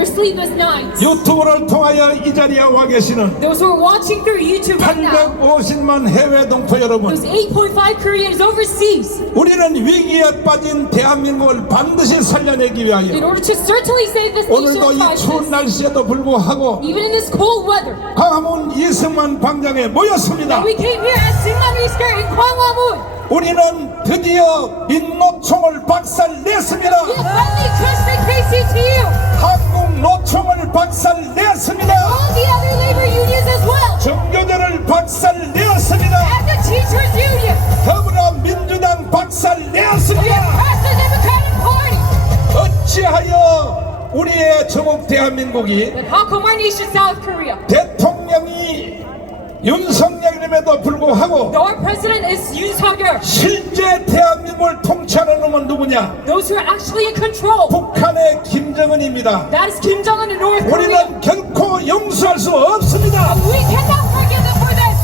Your sleepless nights. 유튜브를 통하여 이 자리에 와 계시는 Those who are watching through YouTube right now. 850만 해외 동포 여러분, Those 8.5 Koreans overseas. 우리는 위기에 빠진 대한민국을 반드시 살려내기 In 위하여 order to certainly save this nation 오늘도 from 이 추운 crisis, 날씨에도 불구하고 even in this cold weather, 광화문 이승만 광장에 모였습니다. we came here at Singman Square in Gwanghwamun. 우리는 드디어 민노총을 박살냈습니다. We finally trusted KCTU. 한국노총을 박살냈습니다. All the other labor unions as well. 정교조를 박살내었습니다. And the teachers union. 더불어민주당 We 박살내었습니다. have crushed the Democratic Party. 어찌하여 우리의 조국 대한민국이 But how come our nation, South Korea, 대통령이 윤석열임에도 불구하고 though our president is Yoon Suk-yeol, 실제 대한민국을 통치하는 놈은 누구냐? those who are actually in control, 북한의 김정은입니다. that is Kim Jong-un in North Korea. 우리는 결코 용서할 수 없습니다. We cannot forgive them for this.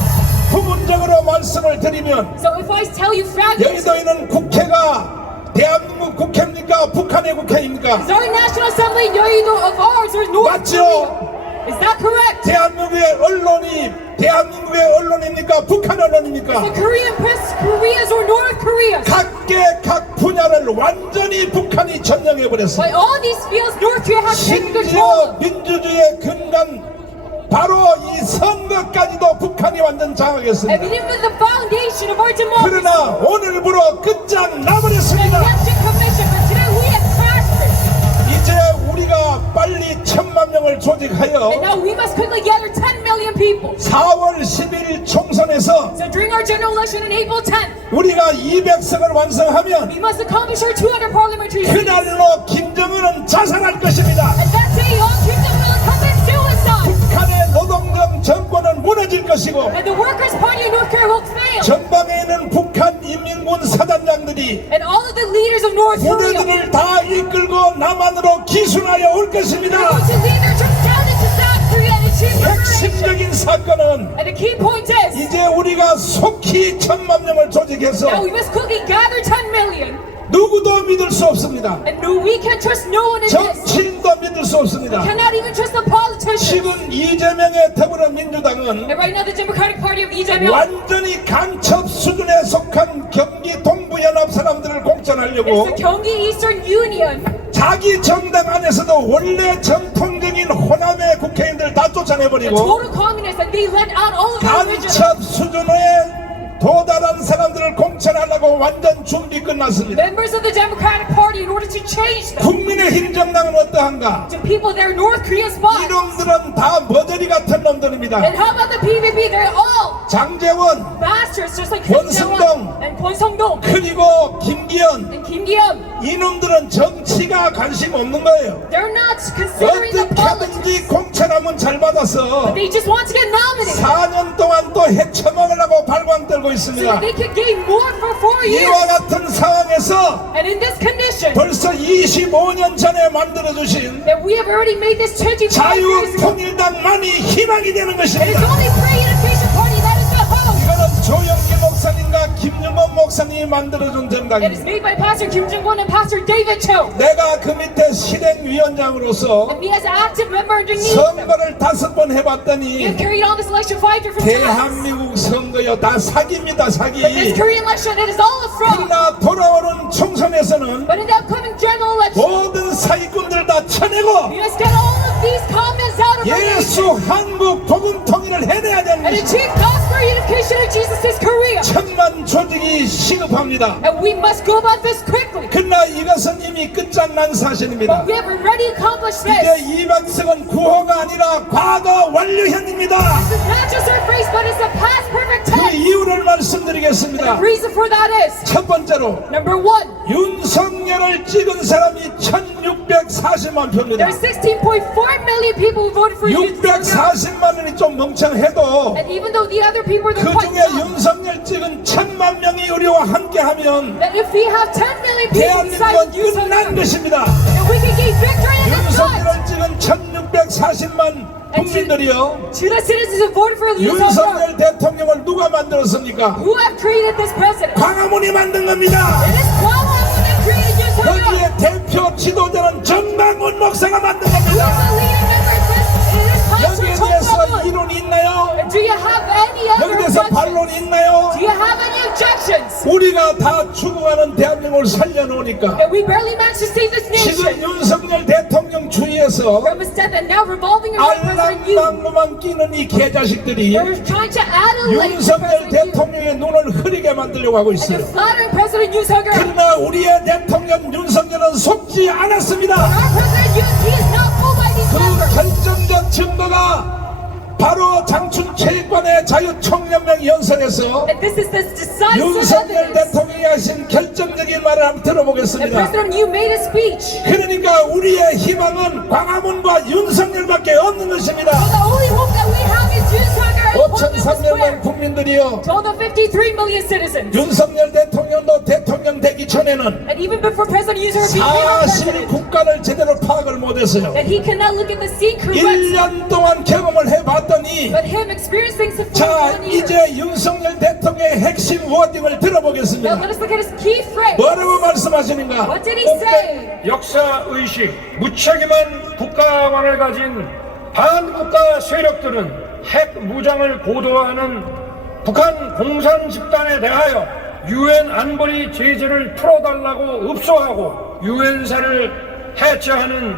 부분적으로 말씀을 드리면 So if I tell you fragments, 여의도에는 국회가 대한민국 국회입니까? 북한의 국회입니까? is our National Assembly Yeouido of ours or North 맞죠? Korea? Is that correct? 대한민국의 언론이 대한민국의 언론입니까? 북한 언론입니까? The Korean press, Korea's or North Korea's? 각계 각 분야를 완전히 북한이 점령해 버렸습니다. By all these fields, North Korea has taken control 심지어 of. 민주주의의 근간 바로 이 선거까지도 북한이 완전 And 장악했습니다. even the foundation of our democracy. 그러나 오늘부로 끝장 나버렸습니다. Election Commission, but today we have crashed it. 이제 우리가 빨리 1,000만 명을 And 조직하여 now we must quickly gather 10 million people. 4월 10일 총선에서 So during our general election on April 10th, 우리가 200석을 완성하면 we must accomplish our 200 parliamentary seats. 그날로 김정은은 자살할 것입니다. And that day, all Kim Jong-un will commit suicide. 북한의 노동정 정권은 무너질 것이고 And the Workers' Party in North Korea will fail. 전방에 있는 북한 인민군 사단장들이 And all of the leaders of North Korea 부대들을 다 이끌고 남한으로 기순하여 올 are 것입니다. going to lead their troops down into South Korea and achieve liberation. 핵심적인 사건은 And the key point is, 이제 우리가 속히 1,000만 명을 now 조직해서 we must quickly gather 10 million. 누구도 믿을 수 없습니다. And no, we can't trust no one in this. 정치인도 믿을 수 없습니다. Cannot even trust the politicians. 지금 이재명의 더불어민주당은 And right now, the Democratic Party of Lee Jae-myung 완전히 간첩 수준에 속한 경기 동부연합 사람들을 공천하려고 is the Gyeonggi Eastern Union. 자기 정당 안에서도 원래 전통적인 호남의 국회의원들 다 The 쫓아내버리고 total communists, and they let out all of the original. 간첩 수준에 도달한 사람들을 공천하려고 완전 준비 끝났습니다. Members of the Democratic Party in order to change them. 국민의힘 정당은 어떠한가? The people there, North Korean spies. 이놈들은 다 머저리 같은 놈들입니다. And how about the PVP? They're all 장재원, bastards, just like 권성동. Kim Jong-un and Kwon Song-dong 그리고 김기현, and Kim Gi-yeon. 이놈들은 정치가 관심 없는 거예요. They're not considering the politics. 어떻게든지 공천하면 잘 받아서 They just want to get nominated 4년 동안 또 헤쳐먹으려고 발광 떨고 so 있습니다. that they could gain more for 4 years. 이와 같은 상황에서 And in this condition, 벌써 25년 전에 만들어주신 that we have already made this 25 years ago. 자유통일당만이 희망이 되는 It is 것입니다. only Free Unification Party that is the hope. 이거는 조영기 목사님과 김윤범 목사님이 만들어준 It is 정당입니다. made by Pastor Kim Jong-un and Pastor David Cho. 내가 그 밑에 실행위원장으로서 And me as an active member underneath them. 선거를 5번 We have 해봤더니 carried on this election 5 different times. 대한민국 선거요 다 사기입니다. But this 사기. Korean election, it is all a fraud. 그러나 돌아오는 총선에서는 But in the upcoming general election, 모든 사기꾼들 다 쳐내고 we must get all of these comments out of our nation 예수 한국 복음 통일을 해내야 되는 and 것입니다. achieve gospel unification of Jesus is Korea. 1,000만 조직이 시급합니다. And we must go about this quickly. 그러나 이것은 이미 끝장난 사실입니다. But we have already accomplished 이제 this. 이박석은 구호가 아니라 과거 완료형입니다. This is not just our phrase, but it's a past perfect 그 tense. 이유를 The 말씀드리겠습니다. reason for that is, 첫 번째로 number one, 윤석열을 찍은 사람이 1,640만 표입니다. there's 16.4 million people who voted for Yoon Suk-yeol. 640만원이 좀 멍청해도 And even though the other people 그 are quite 중에 young, 윤석열 찍은 1,000만 명이 우리와 함께하면 that if we have 10 million people inside 대한민국은 Yoon 끝난 Suk-yeol, 것입니다. then we can gain victory in this fight. 윤석열을 찍은 1,640만 국민들이요, To the citizens who voted for Yoon Suk-yeol, 윤석열 대통령을 누가 만들었습니까? who have created this president. 광화문이 만든 겁니다. It is Gwanghwamun that created Yoon Suk-yeol. 거기에 대표 지도자는 정강훈 목사가 만든 Who is 겁니다. the Do you have any other 여기 대해서 objections? 반론이 있나요? Do you have any objections? 우리가 다 죽어가는 대한민국을 살려놓으니까 That we barely managed to save this 지금 nation 윤석열 대통령 주위에서 from a step and now revolving around President Yoon. 알랑방구만 끼는 이 개자식들이 They're trying to adulate 윤석열 President Yoon 대통령의 눈을 흐리게 만들려고 하고 and 있어요. they're flattering President Yoon Suk-yeol. 그러나 우리의 대통령 윤석열은 속지 않았습니다. Our President Yoon, he is not fooled by these 그 numbers. 결정적 증거가 바로 장충체육관의 자유총연맹 연설에서 And this is the decisive 윤석열 evidence. 대통령이 하신 결정적인 말을 한번 And 들어보겠습니다. President Yoon made a speech. 그러니까 우리의 희망은 광화문과 윤석열밖에 없는 것입니다. And the only hope that we have is Yoon Suk-yeol and Kwon 5,300만 Square. 국민들이요, To all the 53 million citizens. 윤석열 대통령도 대통령 되기 전에는 And even before President Yoon Suk-yeol became our 사실 president, 국가를 제대로 파악을 못했어요. that he cannot look at the scene correctly. 1년 동안 경험을 해봤더니 But him experiencing things for 자 1 year. 이제 윤석열 대통령의 핵심 워딩을 Now 들어보겠습니다. let us look at his key phrase. 뭐라고 말씀하시는가? What did he say? 역사의식, 무책임한 국가관을 가진 반국가 세력들은 핵 무장을 고도화하는 북한 공산 집단에 대하여 유엔 안보리 제재를 풀어달라고 읍소하고 유엔사를 해체하는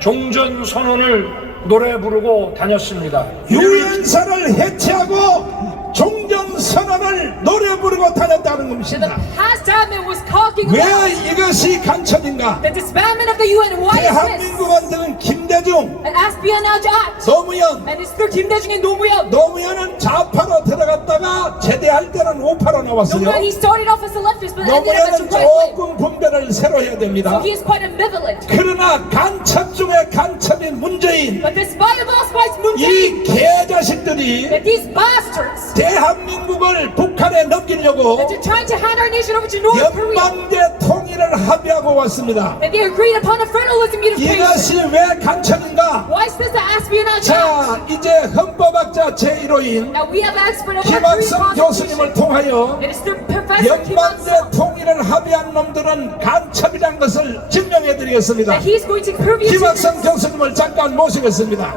종전선언을 노래 부르고 다녔습니다. 유엔사를 해체하고 종전선언을 노래 부르고 다녔다는 In the 것입니다. past time it was talking 왜 about 이것이 간첩인가? the disbandment of the UN. Why is this? 대한민국 만드는 김대중, An espionage act. 노무현, And it's through Kim Dae-jung and 노무현. 노무현은 좌파로 들어갔다가 제대할 때는 우파로 나왔어요. Nomu현, he started off as a leftist, but ended up as a 노무현은 right wing. 조금 분별을 새로 해야 됩니다. So he is quite ambivalent. 그러나 간첩 중에 간첩인 문재인, But despite of all spies, Moon 이 Jae-in, 개자식들이 that these bastards, 대한민국을 북한에 넘기려고 that they're trying to hand our nation over to North Korea, 연방제 통일을 합의하고 왔습니다. that they agreed upon a federalism unification. 이것이 왜 간첩인가? Why is this an espionage act? 자, 이제 헌법학자 제1호인 Now we have an expert on our 김학성 교수님을 Constitution. 통하여 It is through Professor Kim 연방제 Hak-sung 통일을 합의한 놈들은 간첩이란 것을 증명해 드리겠습니다. that he's going to prove you to 김학성 this. 교수님을 잠깐 모시겠습니다.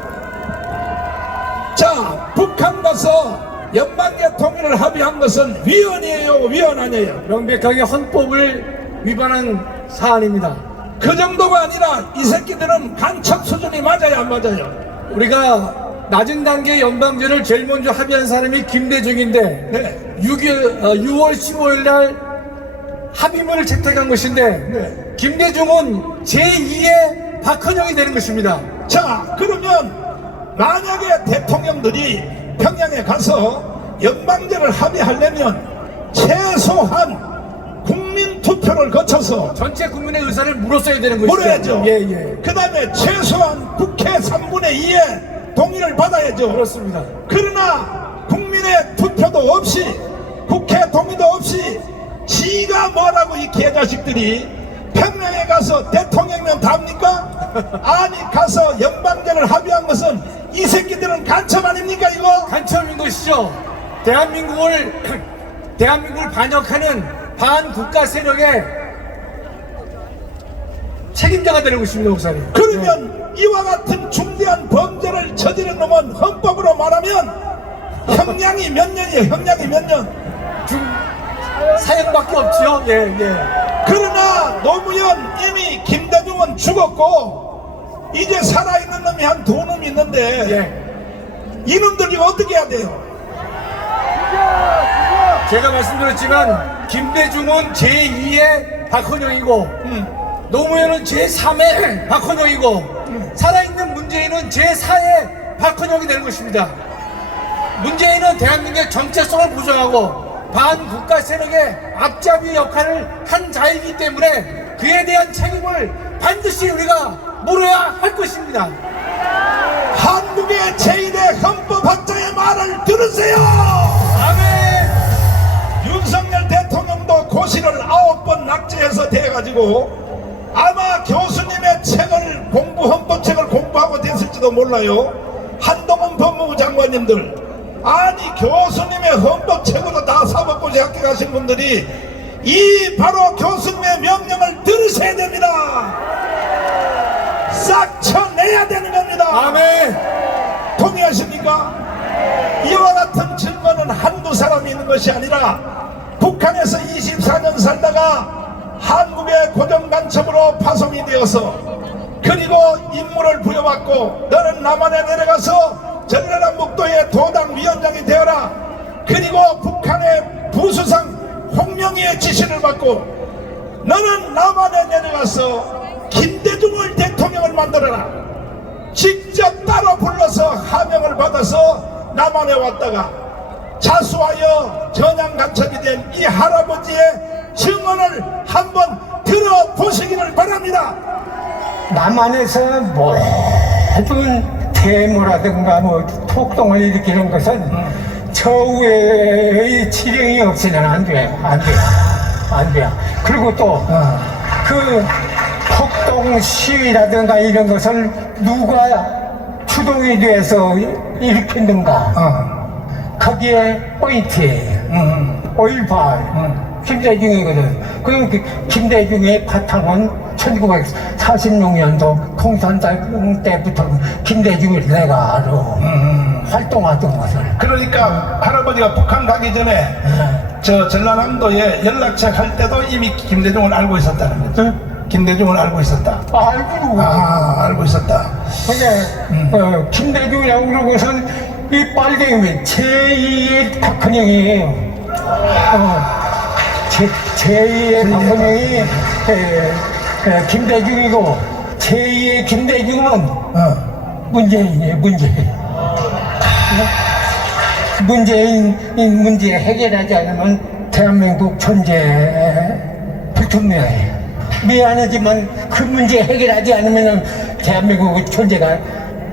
자, 북한 가서 연방제 통일을 합의한 것은 위헌이에요, 위헌 아니에요? 명백하게 헌법을 위반한 사안입니다. 그 정도가 아니라 이 새끼들은 간첩 수준이 맞아요, 안 맞아요? 우리가 낮은 단계 연방제를 제일 먼저 합의한 사람이 김대중인데 네. 6월 15일 날 합의문을 채택한 것인데 네. 김대중은 제2의 박헌영이 되는 것입니다. 자, 그러면 만약에 대통령들이 평양에 가서 연방제를 합의하려면 최소한 국민 투표를 거쳐서 전체 국민의 의사를 물었어야 되는 것이죠. 물어야죠. 예. 그 다음에 최소한 국회 3분의 2의 동의를 받아야죠. 그렇습니다. 그러나 국민의 투표도 없이 국회 동의도 없이 지가 뭐라고 이 개자식들이 평양에 가서 대통령이면 답니까? 아니 가서 연방제를 합의한 것은 이 새끼들은 간첩 아닙니까 이거? 간첩인 것이죠. 대한민국을 반역하는 반국가 세력의 책임자가 되는 것입니다, 목사님. 그러면 이와 같은 중대한 범죄를 저지른 놈은 헌법으로 말하면 형량이 몇 년이에요? 형량이 몇 년? 사형밖에 없지요. 예. 그러나 노무현 이미 김대중은 죽었고 이제 살아있는 놈이 한 두 놈이 있는데 예. 이놈들 이거 어떻게 해야 돼요? 제가 말씀드렸지만 김대중은 제2의 박헌영이고 노무현은 제3의 박헌영이고 살아있는 문재인은 제4의 박헌영이 되는 것입니다. 문재인은 대한민국의 정체성을 부정하고 반국가 세력의 앞잡이 역할을 한 자이기 때문에 그에 대한 책임을 반드시 우리가 물어야 할 것입니다. 한국의 제1의 헌법학자의 말을 들으세요. 아멘. 윤석열 대통령도 고시를 9번 낙제해서 돼가지고 아마 교수님의 책을 헌법책을 공부하고 됐을지도 몰라요. 한동훈 법무부 장관님들, 아니 교수님의 헌법책으로 다 사법고시 합격하신 분들이 이 바로 교수님의 명령을 들으셔야 됩니다. 싹 쳐내야 되는 겁니다. 아멘. 동의하십니까? 이와 같은 증거는 한두 사람이 있는 것이 아니라 북한에서 24년 살다가 한국의 고정간첩으로 파송이 되어서 그리고 임무를 부여받고 너는 남한에 내려가서 전라남북도의 도당위원장이 되어라. 그리고 북한의 부수상 홍명희의 지시를 받고 너는 남한에 내려가서 김대중을 대통령을 만들어라. 직접 따로 불러서 하명을 받아서 남한에 왔다가 자수하여 전향간첩이 된 이 할아버지의 증언을 한번 들어보시기를 바랍니다. 남한에서 모든 데모라든가 뭐 폭동을 일으키는 것은 저우의 지령이 없이는 안 돼. 그리고 또 그 폭동 시위라든가 이런 것을 누가 주동이 돼서 일으켰는가? 거기에 포인트예요. 5.18 김대중이거든. 그 김대중의 바탕은 1946년도 공산당 때부터 김대중을 내가 활동하던 것을. 그러니까 할아버지가 북한 가기 전에 저 전라남도에 연락책 할 때도 이미 김대중을 알고 있었다는 거죠. 김대중을 알고 있었다. 알고. 알고 있었다. 근데 김대중이라고 그러고선 이 빨갱이 제2의 박헌영이에요. 제2의 박헌영이 김대중이고 제2의 김대중은 문재인이에요. 문재인 문제 해결하지 않으면 대한민국 존재 불투명해요. 미안하지만 그 문제 해결하지 않으면 대한민국 존재가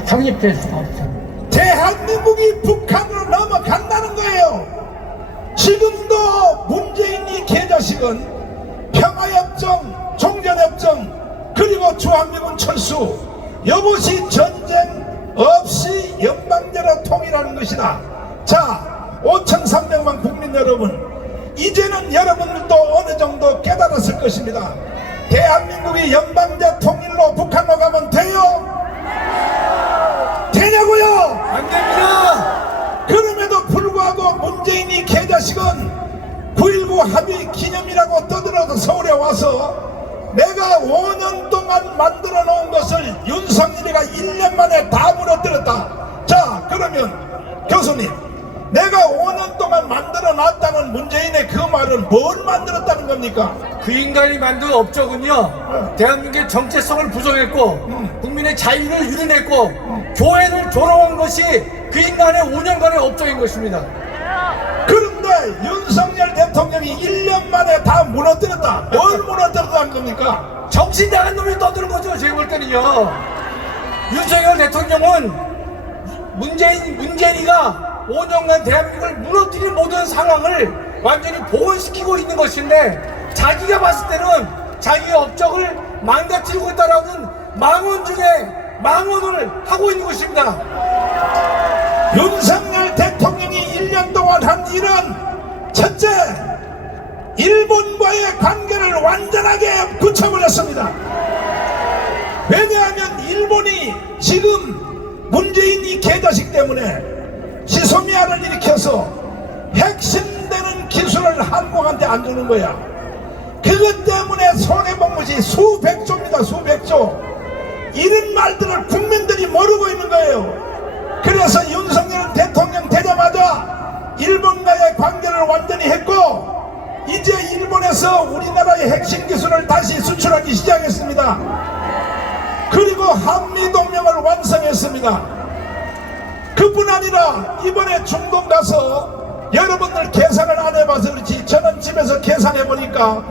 성립될 수가 없어. 대한민국이 북한으로 넘어간다는 거예요. 지금도 문재인이 개자식은 평화협정, 종전협정, 그리고 주한미군 철수, 이것이 전쟁 없이 연방제로 통일하는 것이다. 자, 5,300만 국민 여러분, 이제는 여러분들도 어느 정도 깨달았을 것입니다. 대한민국이 연방제 통일로 북한으로 가면 돼요? 되냐고요? 안 됩니다. 그럼에도 불구하고 문재인이 개자식은 9.19 합의 기념이라고 떠들어서 서울에 와서 내가 5년 동안 만들어 놓은 것을 윤석열이가 1년 만에 다 무너뜨렸다. 자, 그러면 교수님, 내가 5년 동안 만들어 놨다는 문재인의 그 말은 뭘 만들었다는 겁니까? 그 인간이 만든 업적은요, 대한민국의 정체성을 부정했고 국민의 자유를 유린했고 교회를 조롱한 것이 그 인간의 5년간의 업적인 것입니다. 그런데 윤석열 대통령이 1년 만에 다 무너뜨렸다. 뭘 무너뜨렸다는 겁니까? 정신 나간 놈이 떠드는 거죠. 제가 볼 때는요, 윤석열 대통령은 문재인이가 5년간 대한민국을 무너뜨린 모든 상황을 완전히 복원시키고 있는 것인데, 자기가 봤을 때는 자기의 업적을 망가뜨리고 있다라는 망언 중에 망언을 하고 있는 것입니다. 윤석열 대통령이 1년 동안 한 일은 첫째, 일본과의 관계를 완전하게 굳혀버렸습니다. 왜냐하면 일본이 지금 문재인이 개자식 때문에 시소미아를 일으켜서 핵심되는 기술을 한국한테 안 주는 거야. 그것 때문에 손해본 것이 수백조입니다. 수백조. 이런 말들을 국민들이 모르고 있는 거예요. 그래서 윤석열 대통령 되자마자 일본과의 관계를 완전히 했고, 이제 일본에서 우리나라의 핵심 기술을 다시 수출하기 시작했습니다. 그리고 한미동맹을 완성했습니다. 그뿐 아니라 이번에 중동 가서 여러분들 계산을 안 해봐서 그렇지, 저는 집에서 계산해 보니까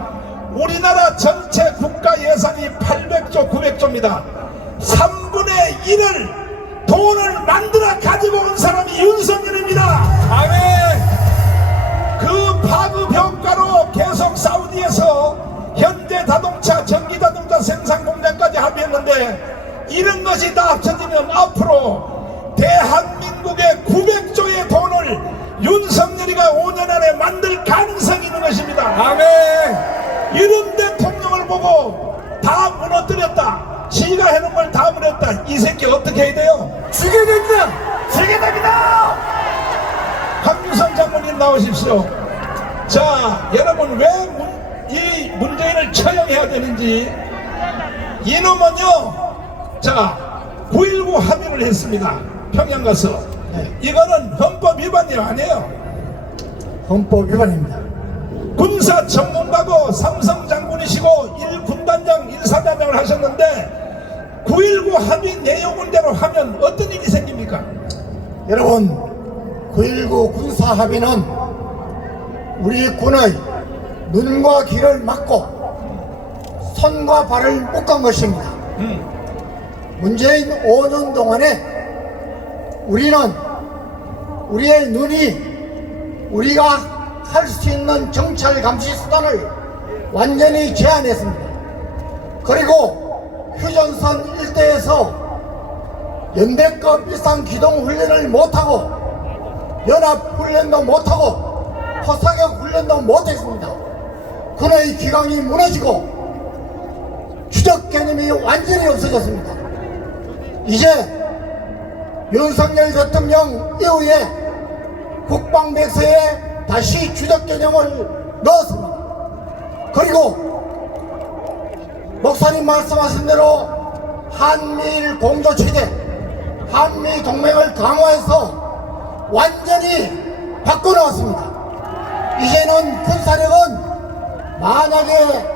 우리나라 전체 국가 예산이 800조 900조입니다 3분의 1을 돈을 만들어 가지고 온 사람이 윤석열입니다. 아멘. 그 파급 효과로 계속 사우디에서 현대자동차, 전기자동차 생산 공장까지 합의했는데, 이런 것이 다 합쳐지면 앞으로 대한민국의 900조의 돈을 윤석열이가 5년 안에 만들 가능성이 있는 것입니다. 아멘. 이런 대통령을 보고 다 무너뜨렸다, 지가 해놓은 걸 다 무너뜨렸다, 이 새끼 어떻게 해야 돼요? 죽여야 됩니다. 죽여야 됩니다. 나오십시오. 자, 여러분 왜 이 문재인을 처형해야 되는지. 이놈은요, 자, 9.19 합의를 했습니다. 평양 가서. 이거는 헌법 위반이 아니에요. 헌법 위반입니다. 군사 전문가고 삼성 장군이시고 1군단장 1사단장을 하셨는데 9.19 합의 내용대로 하면 어떤 일이 생깁니까? 여러분, 9.19 군사 합의는 우리 군의 눈과 귀를 막고 손과 발을 묶은 것입니다. 문재인 5년 동안에 우리는 우리의 눈이 우리가 할 수 있는 정찰 감시 수단을 완전히 제한했습니다. 그리고 휴전선 일대에서 연대급 일상 기동 훈련을 못하고 연합 훈련도 못하고 포사격 훈련도 못했습니다. 군의 기강이 무너지고 추적 개념이 완전히 없어졌습니다. 이제 윤석열 대통령 이후에 국방백서에 다시 추적 개념을 넣었습니다. 그리고 목사님 말씀하신 대로 한미일 공조체제, 한미 동맹을 강화해서 완전히 바꿔놓았습니다. 이제는 군사력은 만약에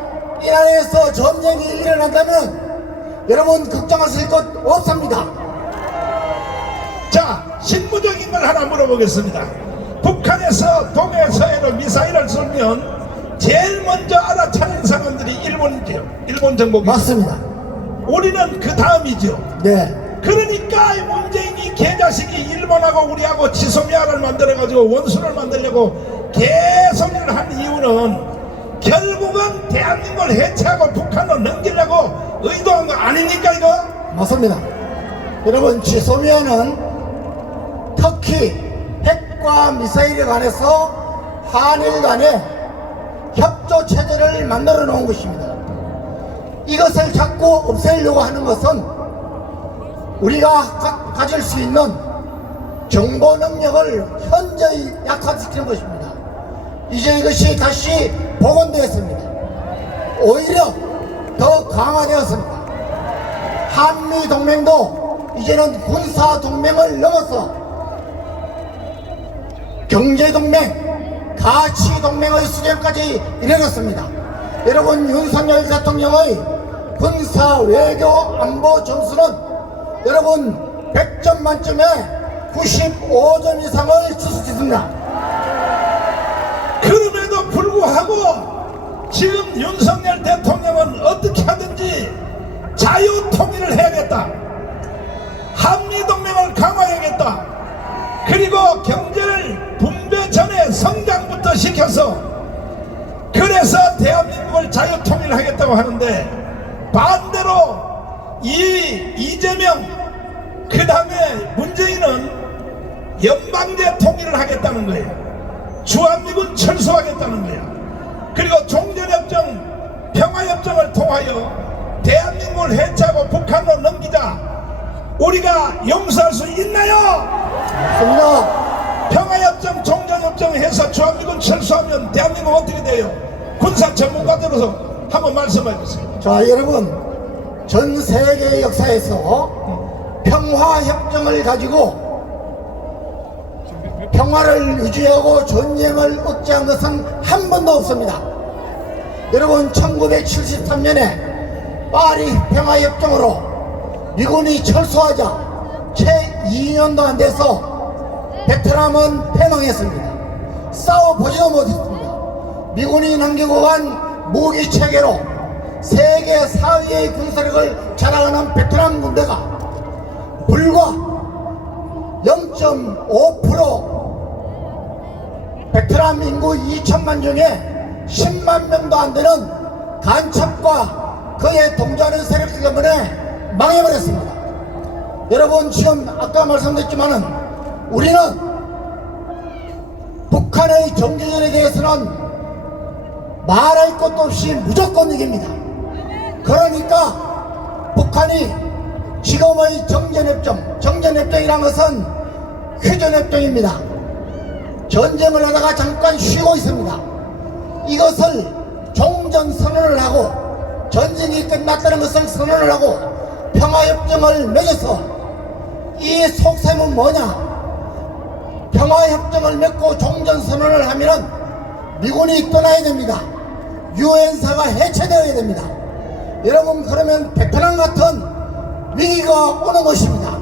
이란에서 전쟁이 일어난다면 여러분 걱정하실 것 없습니다. 자, 실무적인 걸 하나 물어보겠습니다. 북한에서 동해서해로 미사일을 쏘면 제일 먼저 알아차리는 사람들이 일본이죠. 일본 정복이죠. 맞습니다. 우리는 그 다음이죠. 네. 그러니까 문재인이 개자식이 일본하고 우리하고 지소미아를 만들어가지고 원수를 만들려고 개소리를 한 이유는 결국은 대한민국을 해체하고 북한을 넘기려고 의도한 거 아닙니까 이거? 맞습니다. 여러분, 지소미아는 터키 핵과 미사일에 관해서 한일 간에 협조 체제를 만들어 놓은 것입니다. 이것을 자꾸 없애려고 하는 것은 우리가 가질 수 있는 정보 능력을 현저히 약화시키는 것입니다. 이제 이것이 다시 복원되었습니다. 오히려 더 강화되었습니다. 한미 동맹도 이제는 군사 동맹을 넘어서 경제 동맹, 가치 동맹의 수준까지 이르렀습니다. 여러분, 윤석열 대통령의 군사 외교 안보 점수는 여러분 100점 만점에 95점 이상을 주셨습니다. 그럼에도 불구하고 지금 윤석열 대통령은 어떻게 하든지 자유통일을 해야겠다. 한미동맹을 강화해야겠다. 그리고 경제를 분배 전에 성장부터 시켜서 그래서 대한민국을 자유통일하겠다고 하는데 반대로 이재명 그 다음에 문재인은 연방제 통일을 하겠다는 거예요. 주한미군 철수하겠다는 거야. 그리고 종전협정 평화협정을 통하여 대한민국을 해체하고 북한으로 넘기자. 우리가 용서할 수 있나요? 평화협정 종전협정 해서 주한미군 철수하면 대한민국 어떻게 돼요? 군사 전문가들로서 한번 말씀해 주세요. 자, 여러분, 전 세계 역사에서 평화협정을 가지고 평화를 유지하고 전쟁을 억제한 것은 한 번도 없습니다. 여러분, 1973년에 파리 평화협정으로 미군이 철수하자 채 2년도 안 돼서 베트남은 패망했습니다. 싸워보지도 못했습니다. 미군이 남기고 간 무기체계로 세계 4위의 군사력을 자랑하는 베트남 군대가 불과 0.5% 베트남 인구 2천만 중에 10만 명도 안 되는 간첩과 그에 동조하는 세력들 때문에 망해버렸습니다. 여러분, 지금 아까 말씀드렸지만은 우리는 북한의 정규전에 대해서는 말할 것도 없이 무조건 이깁니다. 그러니까 북한이 지금의 정전협정이란 것은 휴전협정입니다. 전쟁을 하다가 잠깐 쉬고 있습니다. 이것을 종전선언을 하고 전쟁이 끝났다는 것을 선언을 하고 평화협정을 맺어서 이 속셈은 뭐냐? 평화협정을 맺고 종전선언을 하면은 미군이 떠나야 됩니다. 유엔사가 해체되어야 됩니다. 여러분, 그러면 베트남 같은 위기가 오는 것입니다.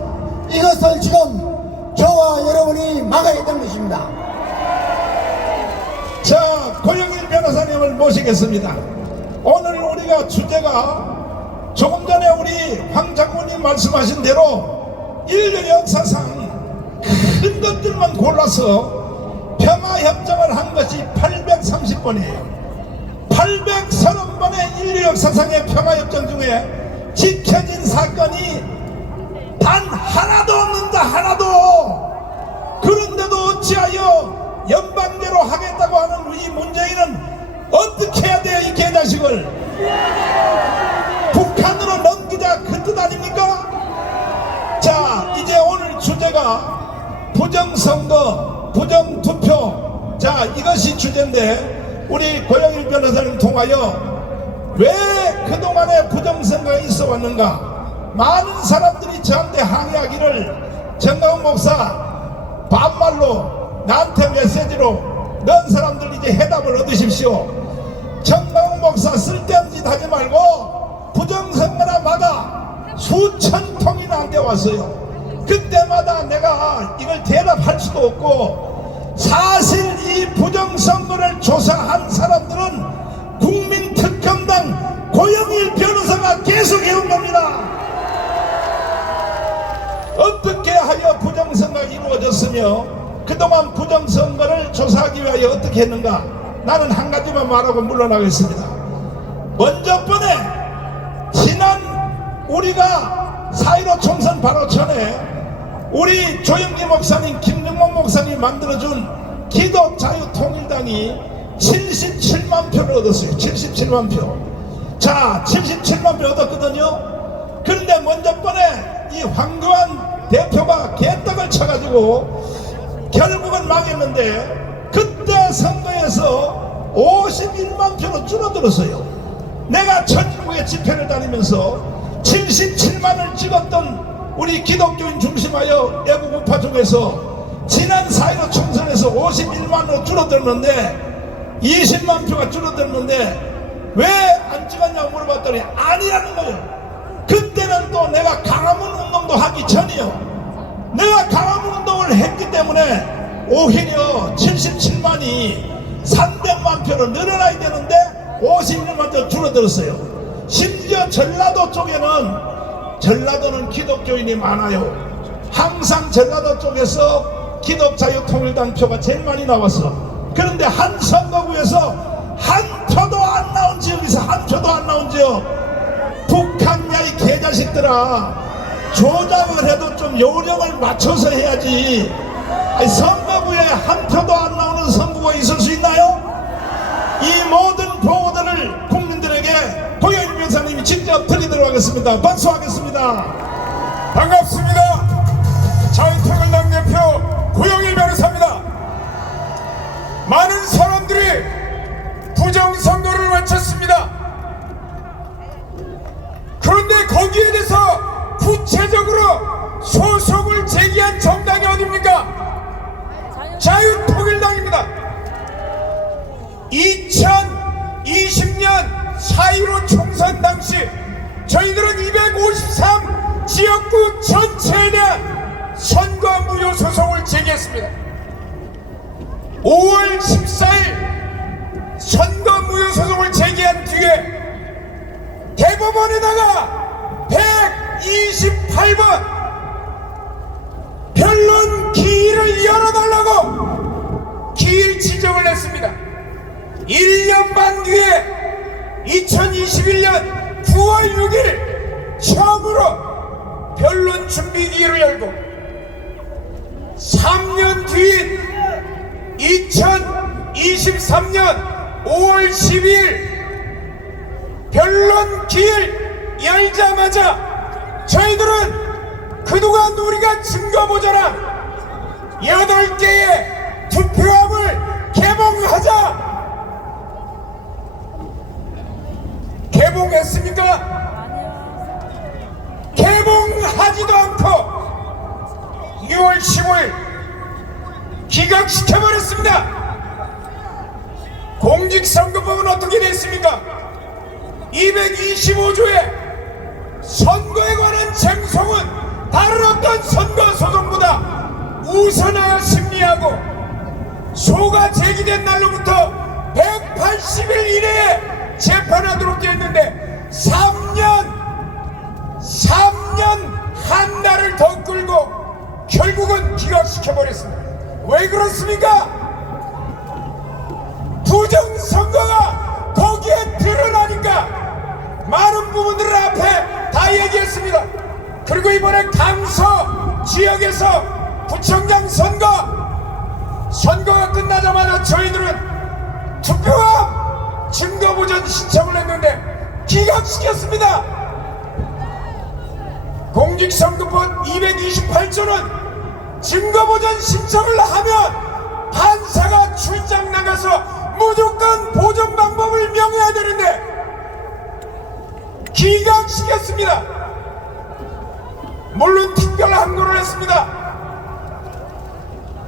이것을 지금 저와 여러분이 막아야 되는 것입니다. 자, 고영일 변호사님을 모시겠습니다. 오늘 우리가 주제가 조금 전에 우리 황 장군님 말씀하신 대로 인류 역사상 큰 것들만 골라서 평화협정을 한 것이 830번이에요. 830번의 인류 역사상의 평화협정 중에 지켜진 사건이 단 하나도 없는다, 하나도. 그런데도 어찌하여 연방제로 하겠다고 하는 이 문재인은 어떻게 해야 돼요, 이 개자식을? 북한으로 넘기자, 그 뜻 아닙니까? 자, 이제 오늘 주제가 부정선거, 부정투표. 자, 이것이 주제인데 우리 고영일 변호사님 통하여 왜 그동안에 부정선거가 있어 왔는가? 많은 사람들이 저한테 항의하기를, 정강훈 목사 반말로 나한테 메시지로 넌 사람들 이제 해답을 얻으십시오. 정강훈 목사 쓸데없는 짓 하지 말고 부정선거나 막아. 수천 통이 나한테 왔어요. 그때마다 내가 이걸 대답할 수도 없고, 사실 이 부정선거를 조사한 사람들은 국민특검당 고영일 변호사가 계속 해온 겁니다. 어떻게 하여 부정선거가 이루어졌으며 그동안 부정선거를 조사하기 위하여 어떻게 했는가? 나는 한 가지만 말하고 물러나겠습니다. 먼저 번에 지난 우리가 4.15 총선 바로 전에 우리 조영기 목사님, 김정목 목사님이 만들어준 기독자유통일당이 77만 표를 얻었어요. 77만 표. 자, 77만 표 얻었거든요. 그런데 먼저 번에 이 황교안 대표가 개떡을 쳐가지고 결국은 망했는데, 그때 선거에서 51만 표로 줄어들었어요. 내가 전국에 집회를 다니면서 77만을 찍었던 우리 기독교인 중심하여 애국 우파 중에서 지난 4.15 총선에서 51만으로 줄어들었는데, 20만 표가 줄어들었는데 왜 안 찍었냐고 물어봤더니 아니라는 거예요. 그때는 또 내가 강화문 운동도 하기 전이요. 내가 강화문 운동을 했기 때문에 오히려 77만이 300만 표로 늘어나야 되는데 51만 표 줄어들었어요. 심지어 전라도는 기독교인이 많아요. 항상 전라도 쪽에서 기독자유통일당 표가 제일 많이 나왔어. 그런데 한 선거구에서 한 표도 안 나온 지역에서 한 표도 안 나온 지역. 북한, 야, 이 개자식들아, 조작을 해도 좀 요령을 맞춰서 해야지. 아니, 선거구에 한 표도 안 나오는 선거구가 있을 수 있나요? 이 모든 보고들을 국민들에게 고영일 변호사님이 직접 드리도록 하겠습니다. 박수하겠습니다. 반갑습니다. 자유통일당 대표 고영일 변호사입니다. 많은 사람들이 부정선거를 외쳤습니다. 그런데 거기에 대해서 구체적으로 소송을 제기한 정당이 어디입니까? 자유통일당입니다. 2020년 4.15 총선 당시 저희들은 253 지역구 전체에 대한 선거 무효 소송을 제기했습니다. 5월 14일 선거 무효 소송을 제기한 뒤에 대법원에다가 128번 변론 기일을 열어달라고 기일 지정을 했습니다. 1년 반 뒤에 2021년 9월 6일 처음으로 변론 준비 기일을 열고, 3년 뒤인 2023년 5월 12일 변론 기일 열자마자 저희들은 그동안 우리가 증거 보잖아 8개의 투표와 개봉하자. 개봉했습니까? 개봉하지도 않고 6월 15일 기각시켜버렸습니다. 공직선거법은 어떻게 됐습니까? 225조에 선거에 관한 쟁송은 다른 어떤 선거 소송보다 우선하여 심리하고 소가 제기된 날로부터 180일 이내에 재판하도록 되어 있는데 3년 한 달을 더 끌고 결국은 기각시켜버렸습니다. 왜 그렇습니까? 부정선거가 거기에 드러나니까 많은 부분들 앞에 다 얘기했습니다. 그리고 이번에 강서 지역에서 부청장 선거가 끝나자마자 저희들은 투표함 증거보전 신청을 했는데 기각시켰습니다. 공직선거법 228조는 증거보전 신청을 하면 판사가 출장 나가서 무조건 보전 방법을 명해야 되는데 기각시켰습니다. 물론 특별 항고를 했습니다.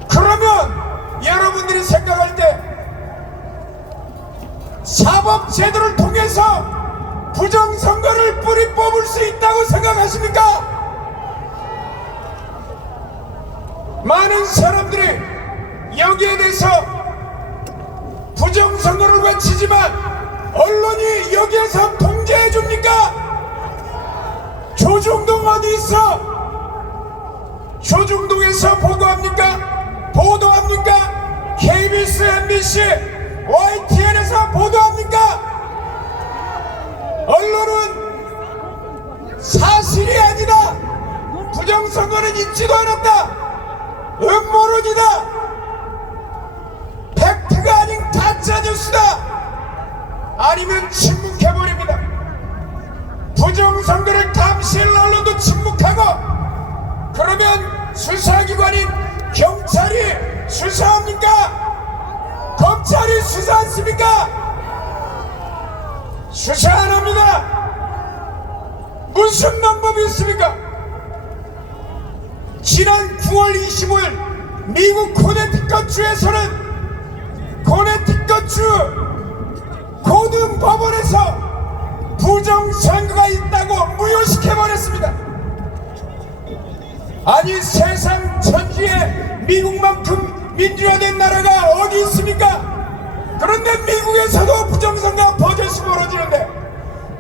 그러면 여러분들이 생각할 때 사법제도를 통해서 부정선거를 뿌리 뽑을 수 있다고 생각하십니까? 많은 사람들이 여기에 대해서 부정선거를 외치지만 언론이 여기에서 통제해 줍니까? 조중동 어디 있어? 조중동에서 보도합니까? KBS, MBC, YTN에서 보도합니까? 언론은 사실이 아니다. 부정선거는 있지도 않았다. 음모론이다. 팩트가 아닌 가짜뉴스다. 아니면 침묵해버립니다. 부정선거를 감시할 언론도 침묵하고 그러면 수사기관인 경찰이 수사합니까? 검찰이 수사 않습니까? 수사 안 합니다. 무슨 방법이 있습니까? 지난 9월 25일 미국 코네티컷주에서는 코네티컷주 고등법원에서 부정선거가 있다고 무효시켜버렸습니다. 아니 세상 천지에 미국만큼 민주화된 나라가 어디 있습니까? 그런데 미국에서도 부정선거가 버젓이 벌어지는데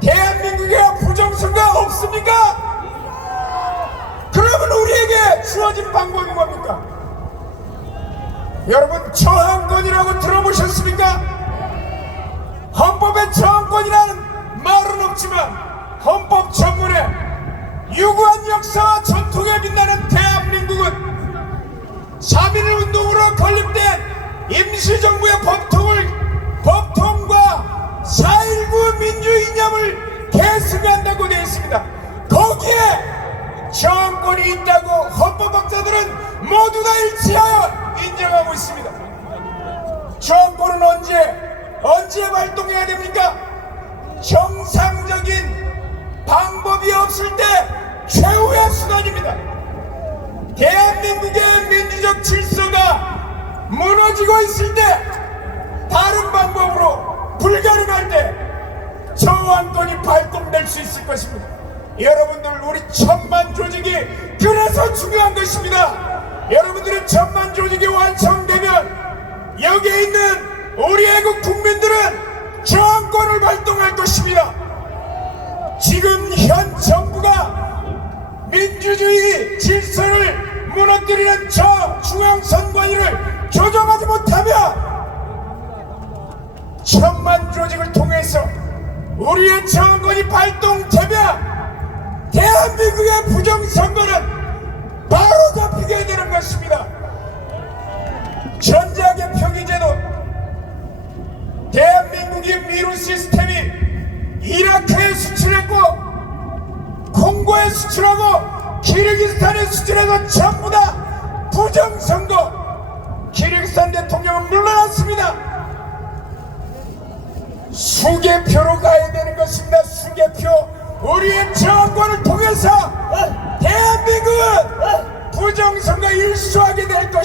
대한민국에 부정선거가 없습니까? 그러면 우리에게 주어진 방법이 뭡니까? 여러분 저항권이라고 들어보셨습니까? 헌법에 저항권이라는 말은 없지만 헌법 전문에 유구한 역사와 전통에 빛나는 대한민국은 3.1 운동으로 건립된 임시정부의 법통과 4.19 민주이념을 계승한다고 되어 있습니다. 거기에 저항권이 있다고 헌법학자들은 모두 다 일치하여 인정하고 있습니다. 저항권은 언제 발동해야 됩니까? 정상적인 방법이 없을 때 최후의 수단입니다. 대한민국의 민주적 질서가 무너지고 있을 때 다른 방법으로 불가능할 때 저항권이 발동될 수 있을 것입니다. 여러분들 우리 천만 조직이 그래서 중요한 것입니다. 여러분들의 천만 조직이 완성되면 여기에 있는 우리 애국 국민들은 저항권을 발동할 것입니다. 지금 현 정부가 민주주의 질서를 무너뜨리는 저 중앙선관위를 조정하지 못하면 천만 조직을 통해서 우리의 저항권이 발동되면 대한민국의 부정선거는 바로 잡히게 되는 것입니다. 전자개 표기제도, 대한민국이 미루 시스템이 이라크에 수출했고 콩고에 수출하고 키르기스탄에 수출해서 전부 다 부정선거. 키르기스탄 대통령은 물러났습니다. 수개표로 가야 되는 것입니다. 수개표. 우리의 정권을 통해서 대한민국은 부정선거 일수하게 될 것입니다.